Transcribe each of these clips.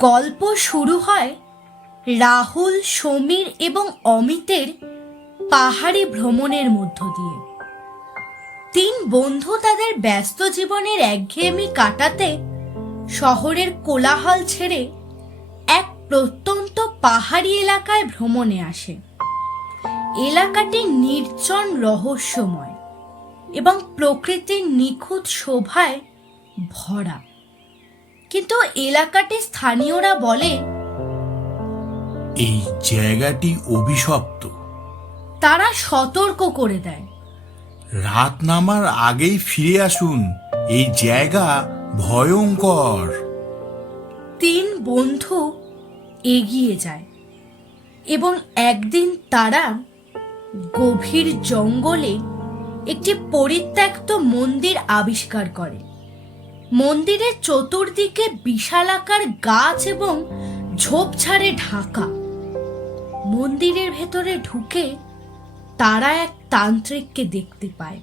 গল্প শুরু হয় রাহুল, সমীর এবং অমিতের পাহাড়ি ভ্রমণের মধ্য দিয়ে। তিন বন্ধু তাদের ব্যস্ত জীবনের একঘেয়েমি কাটাতে শহরের কোলাহল ছেড়ে এক প্রত্যন্ত পাহাড়ি এলাকায় ভ্রমণে আসে। এলাকাটি নির্জন, রহস্যময় এবং প্রকৃতির নিখুঁত শোভায় ভরা। কিন্তু এলাকাটি স্থানীয়রা বলে এই জায়গাটি অভিশপ্ত। তারা সতর্ক করে দেয়। রাত নামার আগেই ফিরে আসুন। এই জায়গা ভয়ঙ্কর। তিন বন্ধু এগিয়ে যায় এবং একদিন তারা গভীর জঙ্গলে একটি পরিত্যক্ত মন্দির আবিষ্কার করে। মন্দিরের চতুর্দিকে বিশালাকার গাছ এবং ঝোপঝাড়ে ঢাকা। মন্দিরের ভেতরে ঢুকে তারা এক তান্ত্রিককে দেখতে পায়,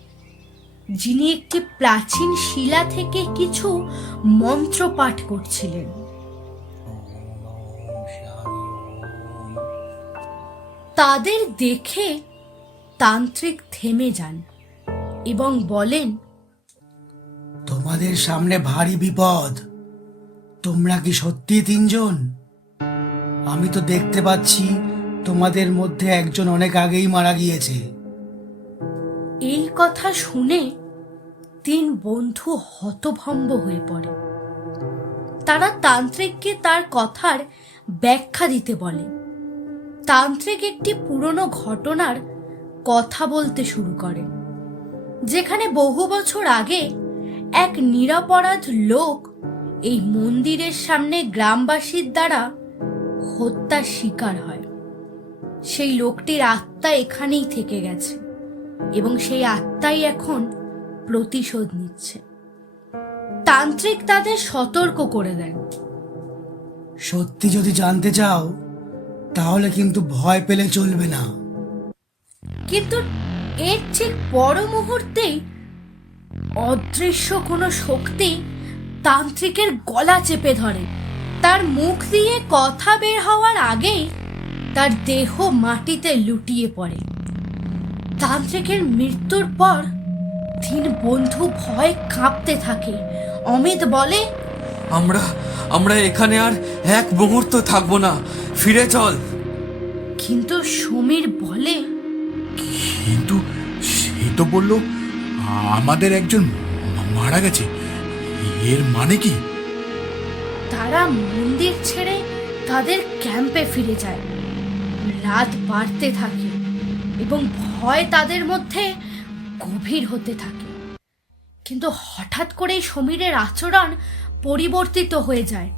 যিনি একটি প্রাচীন শিলা থেকে কিছু মন্ত্র পাঠ করছিলেন। তাদের দেখে তান্ত্রিক থেমে যান এবং বলেন তোমাদের সামনে ভারী বিপদ। তোমরা কি সত্যি তিনজন? আমি তো দেখতে পাচ্ছি তোমাদের মধ্যে একজন অনেক আগেই মারা গিয়েছে। এই কথা শুনে তিন বন্ধু হতভম্ব হয়ে পড়ে। তারা তান্ত্রিককে তার কথার ব্যাখ্যা দিতে বলে। তান্ত্রিক একটি পুরনো ঘটনার কথা বলতে শুরু করে, যেখানে বহু বছর আগে এক নিরাপরাধ লোক এই মন্দিরের সামনে গ্রামবাসীর দ্বারা হত্যার শিকার হয়। সেই লোকটির আত্মা এখানেই থেকে গেছে এবং সেই আত্মাই এখন প্রতিশোধ নিচ্ছে। তান্ত্রিক তাদের সতর্ক করে দেন। সত্যি যদি জানতে চাও তাহলে কিন্তু ভয় পেলে চলবে না। কিন্তু এর ঠিক বড় মুহূর্তেই অদৃশ্য কোনো শক্তি তান্ত্রিকের গলা চেপে ধরে। তার মুখ দিয়ে কথা বের হওয়ার আগেই তার দেহ মাটিতে লুটিয়ে পড়ে। তান্ত্রিকের মৃত্যুর পর তিন বন্ধু ভয় কাঁপতে থাকে। অমিত বলে আমরা আমরা এখানে আর এক মুহূর্ত থাকব না। ফিরে চল। কিন্তু সমীর বলে কিন্তু সে তো বলল আমাদের একজন মারা গেছে। এর মানে কি? তারা মন্দির ছেড়ে তাদের ক্যাম্পে ফিরে যায়। রাত বাড়তে থাকে এবং ভয় তাদের মধ্যে গভীর হতে থাকে। কিন্তু হঠাৎ করেই সমীরের আচরণ পরিবর্তিত হয়ে যায়।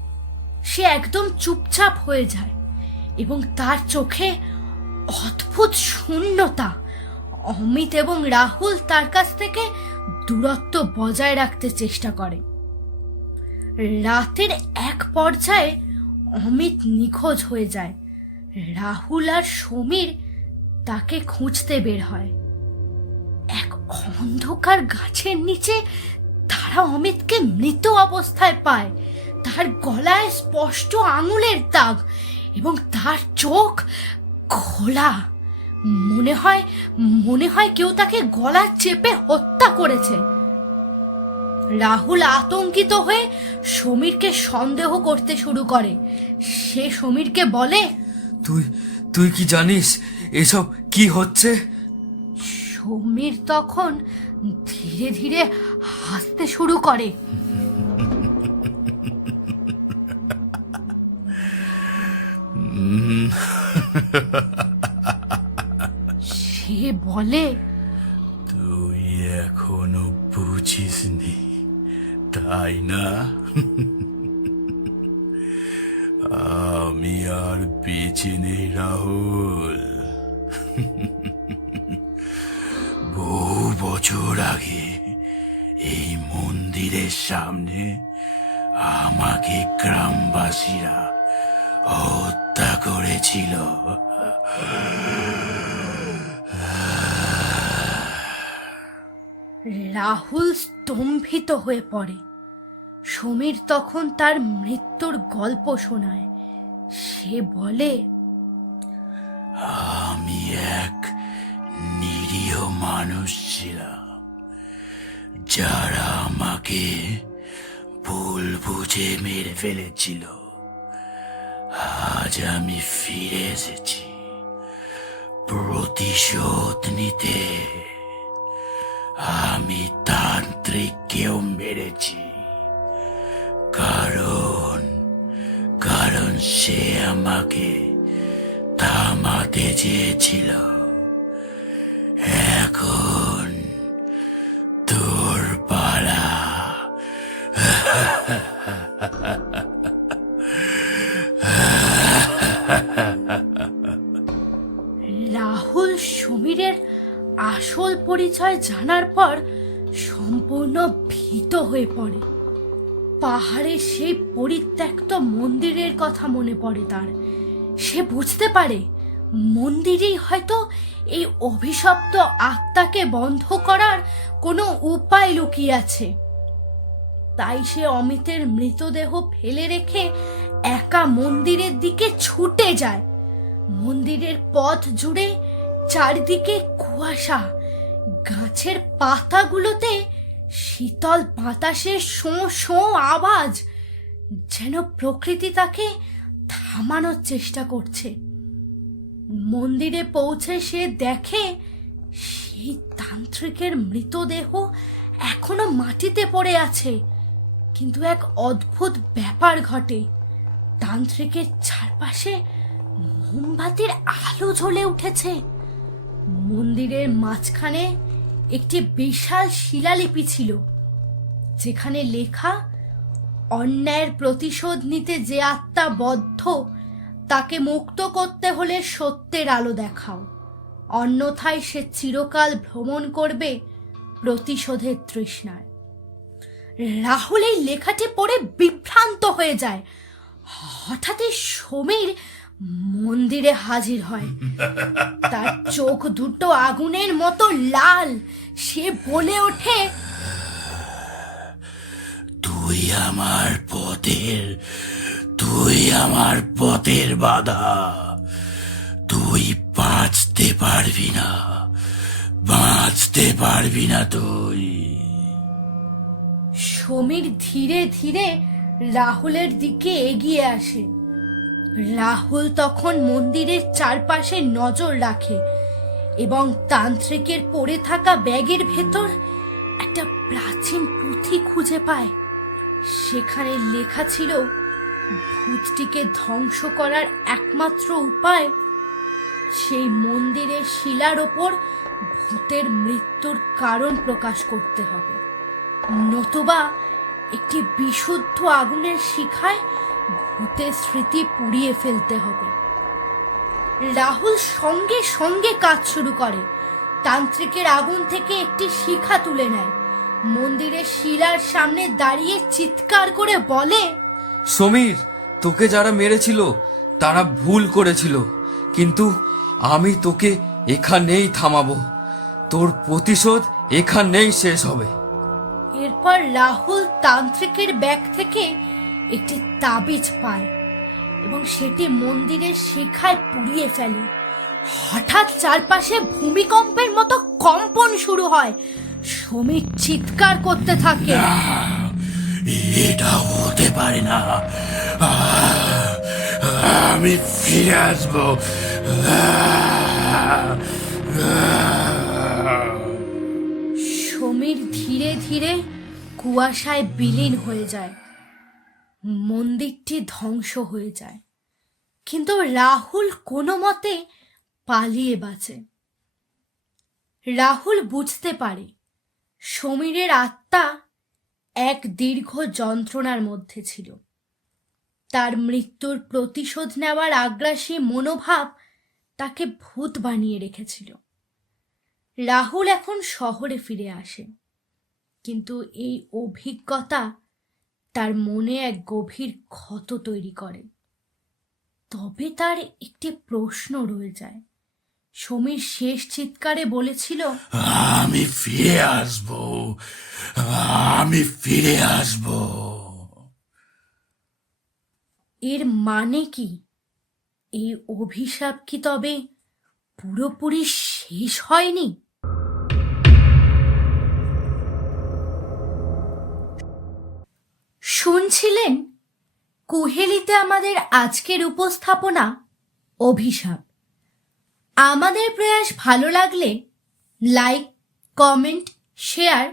সে একদম চুপচাপ হয়ে যায় এবং তার চোখে অদ্ভুত শূন্যতা অমিত এবং রাহুল তার কাছ থেকে দূরত্ব বজায় রাখতে চেষ্টা করে। রাতের এক পর্যায়ে অমিত নিখোঁজ হয়ে যায়। রাহুল আর সমীর তাকে খুঁজতে বের হয়। এক অন্ধকার গাছের নিচে তারা অমিতকে মৃত অবস্থায় পায়। তার গলায় স্পষ্ট আঙুলের দাগ এবং তার চোখ খোলা। মনে হয় মনে হয় কেউ তাকে গলা চেপে হত্যা করেছে। রাহুল আতঙ্কিত হয়ে সমীরকে সন্দেহ করতে শুরু করে। সে সমীরকে বলে তুই তুই কি জানিস এসব কি হচ্ছে? সমীর তখন ধীরে ধীরে হাসতে শুরু করে। সে বলে? তুই এখনও বুঝিসনি, তাই না? আমি আর বেঁচে নেই, রাহুল। বহু বছর আগে এই মন্দিরের সামনে আমাকে গ্রামবাসীরা হত্যা করেছিল। রাহুল স্তম্ভিত হয়ে পড়ে। সমীর তখন তার মৃত্যুর গল্প শোনায়। সে বলে, আমি এক নিরীহ মানুষ ছিলাম, যারা আমাকে ভুল বুঝে মেরে ফেলেছিল। আজ আমি ফিরে এসেছি। প্রতিশোধ নিতে আমি তান্ত্রিককেও মেরেছি। কারণ কারণ সে আমাকে থামাতে চেয়েছিল। এখন তোর পালা। রাহুল সমীরের আসল পরিচয় জানার পর সম্পূর্ণ ভীত হয়ে পড়ে। পাহাড়ে সেই পরিত্যক্ত মন্দিরের কথা মনে পড়ে তার। সে বুঝতে পারে, মন্দিরেই হয়তো এই অভিশপ্ত আত্মাকে বন্ধ করার কোনো উপায় লুকিয়ে আছে। তাই সে অমিতের মৃতদেহ ফেলে রেখে একা মন্দিরের দিকে ছুটে যায়। মন্দিরের পথ জুড়ে চারিদিকে কুয়াশা। গাছের পাতাগুলোতে শীতল বাতাসের শোঁ শোঁ আওয়াজ যেন প্রকৃতি তাকে থামানোর চেষ্টা করছে। মন্দিরে পৌঁছে সে দেখে সেই তান্ত্রিকের মৃতদেহ এখনও মাটিতে পড়ে আছে। কিন্তু এক অদ্ভুত ব্যাপার ঘটে। তান্ত্রিকের চারপাশে মোমবাতির আলো জ্বলে উঠেছে। মন্দিরের মাঝখানে একটি বিশাল শিলালিপি ছিল, যেখানে লেখা, অন্যায়ের প্রতিশোধ নিতে যে আত্মা বদ্ধ, তাকে মুক্ত করতে হলে সত্যের আলো দেখাও। অন্যথায় সে চিরকাল ভ্রমণ করবে প্রতিশোধের তৃষ্ণায়। রাহুল এই লেখাটি পড়ে বিভ্রান্ত হয়ে যায়। হঠাৎই সমীর মন্দিরে হাজির হয়। তার চোখ দুটো আগুনের মতো লাল। সে বলে ওঠে তুই আমার পথের তুই আমার পথের বাধা। তুই বাঁচতে পারবি না বাঁচতে পারবি না তুই। সমীর ধীরে ধীরে রাহুলের দিকে এগিয়ে আসে। রাহুল তখন মন্দিরের চারপাশে নজর রাখে এবং তান্ত্রিকের পড়ে থাকা ব্যাগের ভেতর একটা প্রাচীন পুঁথি খুঁজে পায়। সেখানে লেখা ছিল, ভূতটিকে ধ্বংস করার একমাত্র উপায় সেই মন্দিরের শিলার ওপর ভূতের মৃত্যুর কারণ প্রকাশ করতে হবে। নতুবা একটি বিশুদ্ধ আগুনের শিখায় ভূতের স্মৃতি পুড়িয়ে ফেলতে হবে। রাহুল সঙ্গে সঙ্গে কাজ শুরু করে। তান্ত্রিকের আগুন থেকে একটি শিখা তুলে নেয়। মন্দিরের শিলার সামনে দাঁড়িয়ে চিৎকার করে বলে সমীর তোকে যারা মেরেছিল তারা ভুল করেছিল। কিন্তু আমি তোকে এখানেই থামাবো। তোর প্রতিশোধ এখানেই শেষ হবে। এরপর রাহুল তান্ত্রিকের ব্যাগ থেকে একটি তাবিজ পায় এবং সেটি মন্দিরের শিখায় পুড়িয়ে ফেলে। হঠাৎ চারপাশে ভূমিকম্পের মতো কম্পন শুরু হয়। সমীর চিৎকার করতে থাকে। এটা হতে পারে না। আমি ফিরে আসব। সমীর ধীরে ধীরে কুয়াশায় বিলীন হয়ে যায়। মন্দিরটি ধ্বংস হয়ে যায়। কিন্তু রাহুল কোনো মতে পালিয়ে বাঁচে। রাহুল বুঝতে পারে, সমীরের আত্মা এক দীর্ঘ যন্ত্রণার মধ্যে ছিল। তার মৃত্যুর প্রতিশোধ নেওয়ার আগ্রাসী মনোভাব তাকে ভূত বানিয়ে রেখেছিল। রাহুল এখন শহরে ফিরে আসে। কিন্তু এই অভিজ্ঞতা তার মনে এক গভীর ক্ষত তৈরি করে। তবে তার একটি প্রশ্ন রয়ে যায়। সমীর শেষ চিৎকারে বলেছিল আমি ফিরে আসব আমি ফিরে আসব। এর মানে কি? এই অভিশাপ কি তবে পুরোপুরি শেষ হয়নি? শুনছিলেন? কুহেলিতে আমাদের আজকের উপস্থাপনা অভিশাপ। আমাদের প্রয়াস ভালো লাগলে লাইক, কমেন্ট, শেয়ার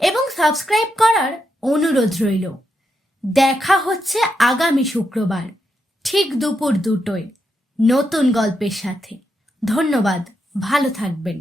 এবং সাবস্ক্রাইব করার অনুরোধ রইল। দেখা হচ্ছে আগামী শুক্রবার ঠিক দুপুর দুটোয় নতুন গল্পের সাথে। ধন্যবাদ, ভালো থাকবেন।